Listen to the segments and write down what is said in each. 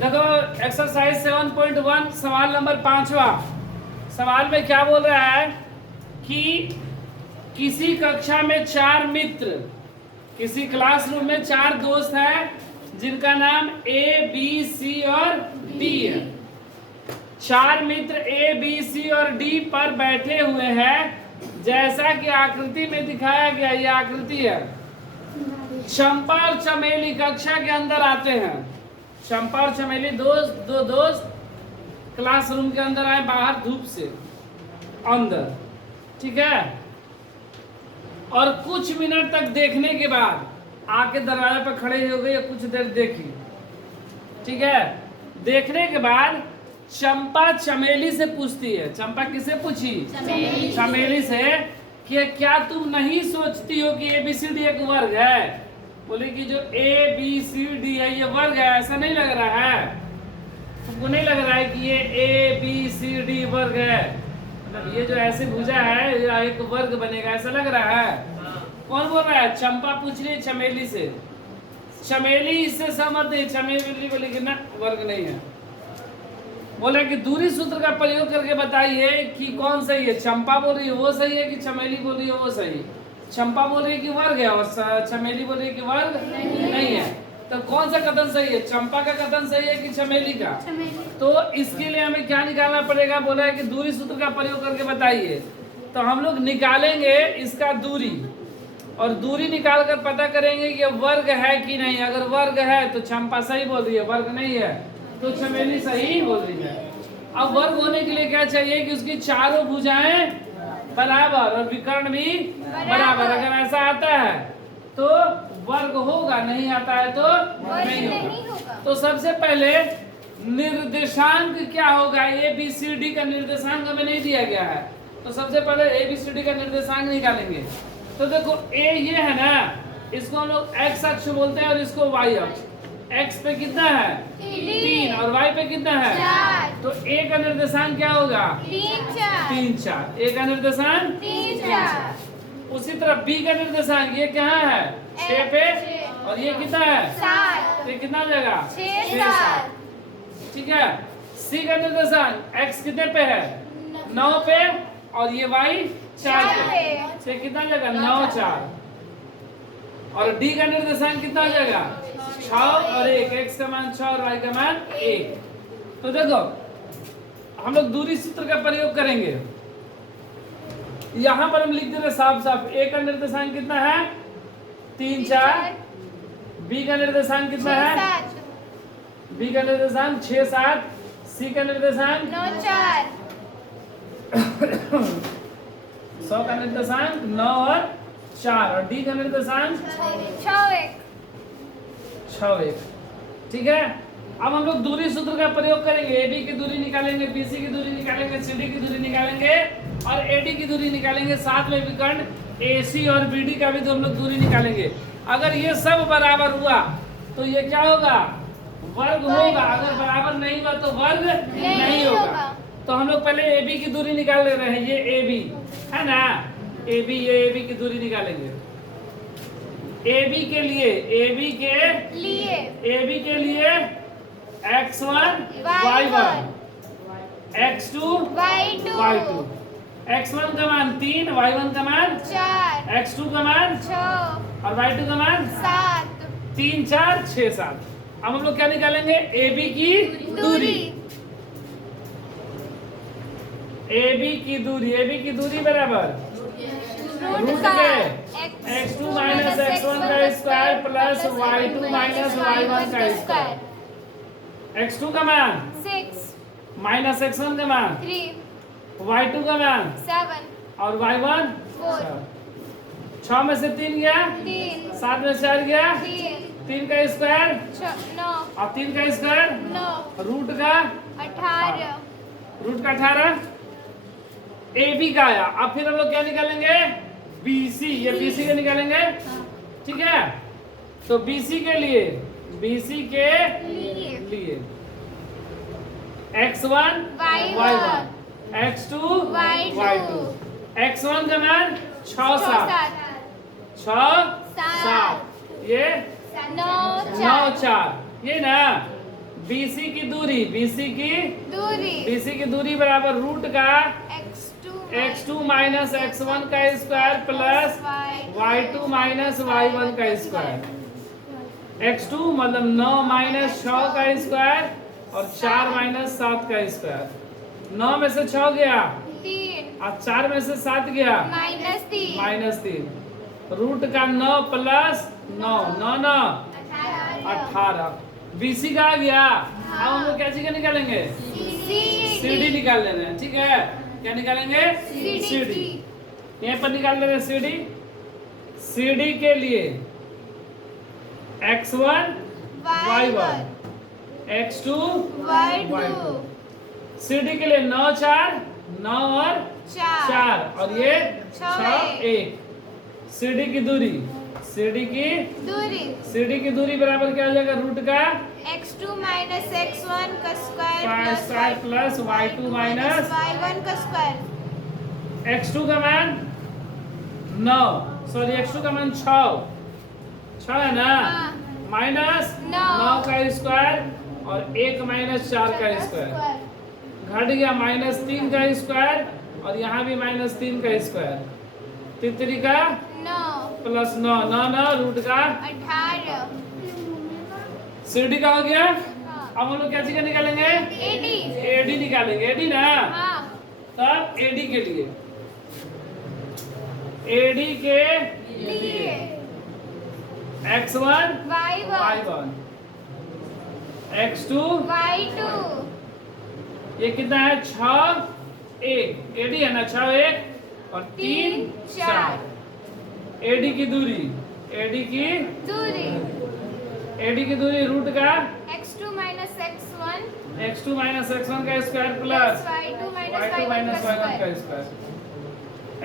देखो एक्सरसाइज 7.1 सवाल नंबर 5वां। सवाल में क्या बोल रहा है कि किसी कक्षा में 4 मित्र, किसी क्लासरूम में 4 दोस्त हैं जिनका नाम ए बी सी और डी है। 4 मित्र ए बी सी और डी पर बैठे हुए हैं जैसा कि आकृति में दिखाया गया। ये आकृति है। चंपा और चमेली कक्षा के अंदर आते हैं। चंपा और चमेली दो दोस्त क्लासरूम के अंदर आए बाहर धूप से अंदर, ठीक है। और कुछ मिनट तक देखने के बाद आके दरवाजे पर खड़े हो गए, कुछ देर देखी, ठीक है। देखने के बाद चंपा चमेली से पूछती है। चंपा किसे पूछी? चमेली से कि क्या तुम नहीं सोचती हो कि ABCD एक वर्ग है? बोले कि जो ABCD है ये वर्ग है, ऐसा नहीं लग रहा है? तुमको नहीं लग रहा है कि ये ABCD वर्ग है? मतलब ये जो ऐसे भुजा है ये एक वर्ग बनेगा, ऐसा लग रहा है? कौन बोल रहा है? चंपा पूछ रही है चमेली से। चमेली इससे सहमत नहीं। चमेली बोली कि ना, वर्ग नहीं है। बोले कि दूरी सूत्र का प्रयोग करके बताइए कि कौन सही है। चंपा बोल रही है वो सही है कि चमेली बोल रही है वो सही? चंपा बोल रही है कि वर्ग है और चमेली बोल रही है कि वर्ग नहीं है। तो कौन सा कथन सही है? चंपा का कथन सही है कि चमेली का? तो इसके लिए हमें क्या निकालना पड़ेगा? बोला है कि दूरी सूत्र का प्रयोग करके बताइए। तो हम लोग निकालेंगे इसका दूरी, और दूरी निकाल कर पता करेंगे कि वर्ग है कि नहीं। अगर वर्ग है तो चंपा सही बोल रही है, वर्ग नहीं है तो चमेली सही बोल रही है। अब वर्ग होने के लिए क्या चाहिए कि उसकी चारों भुजाएं बराबर और विकर्ण भी बराबर। अगर ऐसा आता है तो वर्ग होगा, नहीं आता है तो नहीं होगा। तो सबसे पहले निर्देशांक क्या होगा? ABCD का निर्देशांक हमें नहीं दिया गया है, तो सबसे पहले ABCD का निर्देशांक निकालेंगे। तो देखो A ये है ना, इसको हम लोग x अक्ष बोलते हैं और इसको y अक्ष। x पे कितना है? 3 और y पे कितना है? 4। तो A का निर्देशांक क्या होगा? 3 4। A का निर्देशांक 3 4। उसी तरह B का निर्देशांक ये कहाँ है? 6 पे, और ये कितना है? 7। तो कितना हो जाएगा? 6 7, ठीक है। C का निर्देशांक x कितने पे है? 9 पे, और ये y 4 पे, तो कितना हो जाएगा? 9 4। और D का निर्देशांक कितना हो जाएगा? 6 और 1। x का मान 6 और y का मान 1। तो देखो हम लोग दूरी सूत्र का प्रयोग करेंगे। यहाँ पर हम लिख देंगे साफ साफ। A का निर्देशांक कितना है? 3 4। B का निर्देशांक कितना है? B का निर्देशांक 6 7। C का निर्देशांक 9 4। 100 का निर्देशांक 9 और 4, और D का निर्देशांक 6 1, ठीक है। अब हम लोग दूरी सूत्र का प्रयोग करेंगे। AB की दूरी निकालेंगे, BC की दूरी निकालेंगे, CD की दूरी निकालेंगे और AD की दूरी निकालेंगे। साथ में विकर्ण AC और BD का भी तो हम लोग दूरी निकालेंगे। अगर ये सब बराबर हुआ तो ये क्या होगा? वर्ग होगा। अगर बराबर नहीं हुआ तो वर्ग नहीं होगा। तो हम लोग पहले AB की दूरी निकाल ले रहे हैं। ये AB है ना, AB, ये AB की दूरी निकालेंगे। AB के लिए x1 y1, x2 y2। x1 का मान 3, y1 का मान 4, x2 का मान 6 और y2 का मान 7। 3 4 6 7। अब हम लोग क्या निकालेंगे? AB की दूरी। AB की दूरी बराबर रूट के x2 माइनस x1 का square plus y2 minus y1 का स्क्वायर। x2 का मान 6 माइनस x1 का मान 3 y2 का मान 7 और y1 4 6 में से 3 गया, 3 7 में 4 गया, 3 का स्क्वायर 9 और 3 का स्क्वायर 9 रूट का 18। AB का आया। अब फिर हम लोग क्या निकालेंगे? BC। ये BC के निकालेंगे, ठीक है। तो BC के लिए x1 y1, x2 y2। x1 का मान 6 7, ये 9 4, ये ना। BC की दूरी, दूरी BC की दूरी बराबर रूट का x2 माइनस x1 का square plus y2 minus y1 का स्क्वायर। x2 मतलब 9 माइनस 6 का स्क्वायर और 4 माइनस 7 का स्क्वायर। 9 में से 6 गया 3 और 4 में से 7 गया -3। रूट का 9 प्लस 9 9 9 18। BC का आ गया। अब हम लोग क्या चीज निकालेंगे? CD निकाल लेना है, ठीक है। क्या निकालेंगे? CD। यहाँ पर निकाल लेना CD। CD के लिए x1 y1 x2 y2। CD के लिए 9 4 9 और 4 और ये 6 1। CD की दूरी CD की दूरी बराबर क्या हो जाएगा? रूट का x2 माइनस x1 का square plus y2 minus y1 का स्क्वायर। x2 का मान 9 सॉरी x2 का मान 6 है ना, हाँ। माइनस 9 का स्क्वायर और 1 माइनस 4 का स्क्वायर घट गया -3 का स्क्वायर और यहाँ भी -3 का स्क्वायर। 3 का 9 प्लस 9 9 9 रूट का 18। CD का हो गया। हाँ। अब हम लोग क्या चीज निकालेंगे? 80। AD निकालेंगे। AD ना, हाँ। तब AD के लिए AD के लिए x1 y1 x2 y2 ये कितना है? 6 1 AD है ना, 6 1 और 3 4। AD की दूरी AD की दूरी रूट का x2 माइनस x1 का square plus y2 y2 minus y1 का स्क्वायर।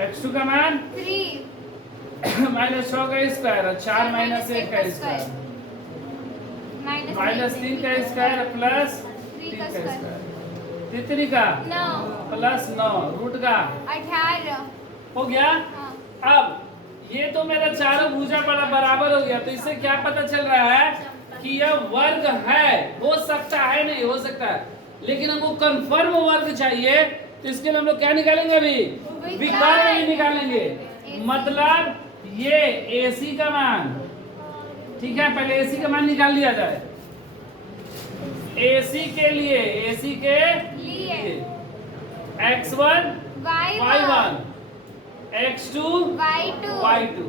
x2 का मान 3 माइनस 6 का स्क्वायर और 4 माइनस 1 का स्क्वायर -3 का स्क्वायर प्लस 3 का स्क्वायर। 3 का 9 प्लस 9 रूट का 18। हो गया। हाँ। अब ये तो मेरा चारों भुजा बराबर हो गया, तो इससे क्या पता चल रहा है कि यह वर्ग है। हो सकता है, नहीं हो सकता है, लेकिन हमको कंफर्म वर्ग चाहिए, तो इसके लिए हम लोग क्या निकालेंगे? अभी विकर्ण ही निकालेंगे। मतलब ये AC का मान, ठीक है, पहले AC का मान निकाल लिया जाए। AC के लिए x1 y1 x2 y2।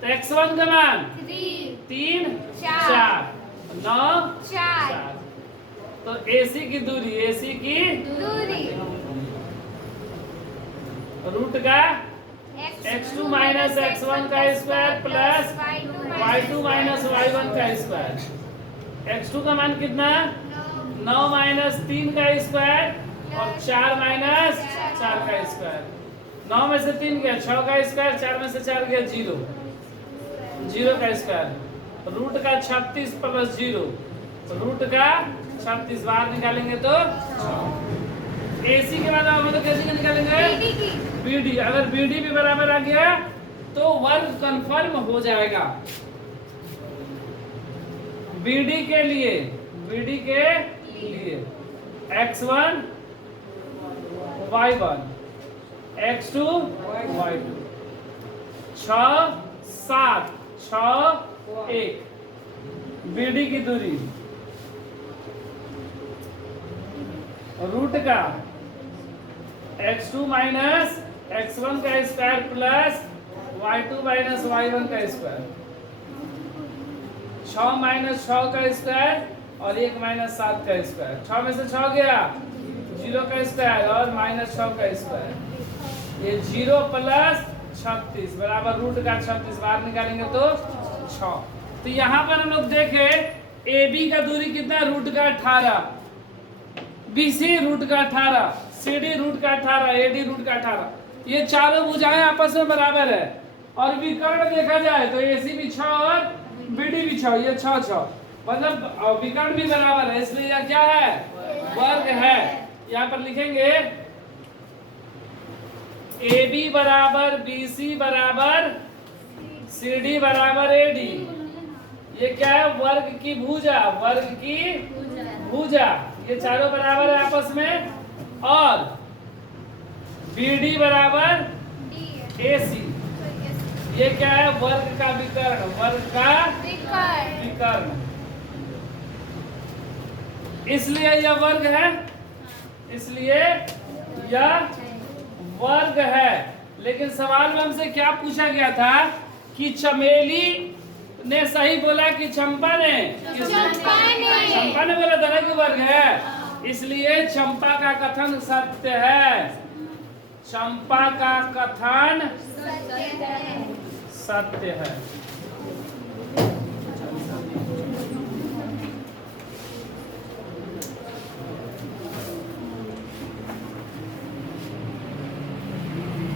तो x1 का मान 3 4 9 4। तो AC की दूरी रूट का x2 माइनस x1 का square plus y2 minus y1 का स्क्वायर। x2 का मान कितना? 9 माइनस 3 का स्क्वायर और 4 माइनस 4 का स्क्वायर। 9 में से 3 गया 6 का स्क्वायर, 4 में से 4 गया 0 का स्क्वायर। रूट का 36 प्लस 0 रूट का 36 बाहर निकालेंगे तो AC के बाद हम लोग कैसे निकालेंगे? BD। अगर BD भी बराबर आ गया तो वर्ग कंफर्म हो जाएगा। BD के लिए x1 y1 x2 y2 6 7 6 1। BD की दूरी रूट का x2 माइनस x1 का square plus y2 minus y1 का स्क्वायर। 6 माइनस 6 का स्क्वायर और 1 माइनस 7 का स्क्वायर। 6 में से 6 गया 0 का स्क्वायर और माइनस 6 का स्क्वायर। ये 0 प्लस 36 बराबर रूट का 36 बाहर निकालेंगे तो 6। तो यहाँ पर हम लोग देखे AB का दूरी कितना? रूट का 18, BC रूट का 18, CD रूट का 18, AD रूट का 18। ये चारों भुजाएं आपस में बराबर है। और विकर्ण देखा जाए तो AC भी 6 और BD भी 6, ये 6 6 मतलब विकर्ण भी बराबर है, इसलिए यह क्या है? वर्ग है। यहाँ पर लिखेंगे AB बराबर BC बराबर CD बराबर AD। ये क्या है? वर्ग की भुजा भुजा, ये चारों बराबर है आपस में, और BD बराबर डी AC। ये क्या है? वर्ग का विकर्ण, वर्ग का विकर्ण विकर्ण, इसलिए यह वर्ग है, इसलिए यह वर्ग है। लेकिन सवाल में हमसे क्या पूछा गया था कि चमेली ने सही बोला कि चंपा ने? चंपा ने बोला था ना कि वर्ग है, इसलिए चंपा का कथन सत्य है। चंपा का कथन सत्य है। सत्य है।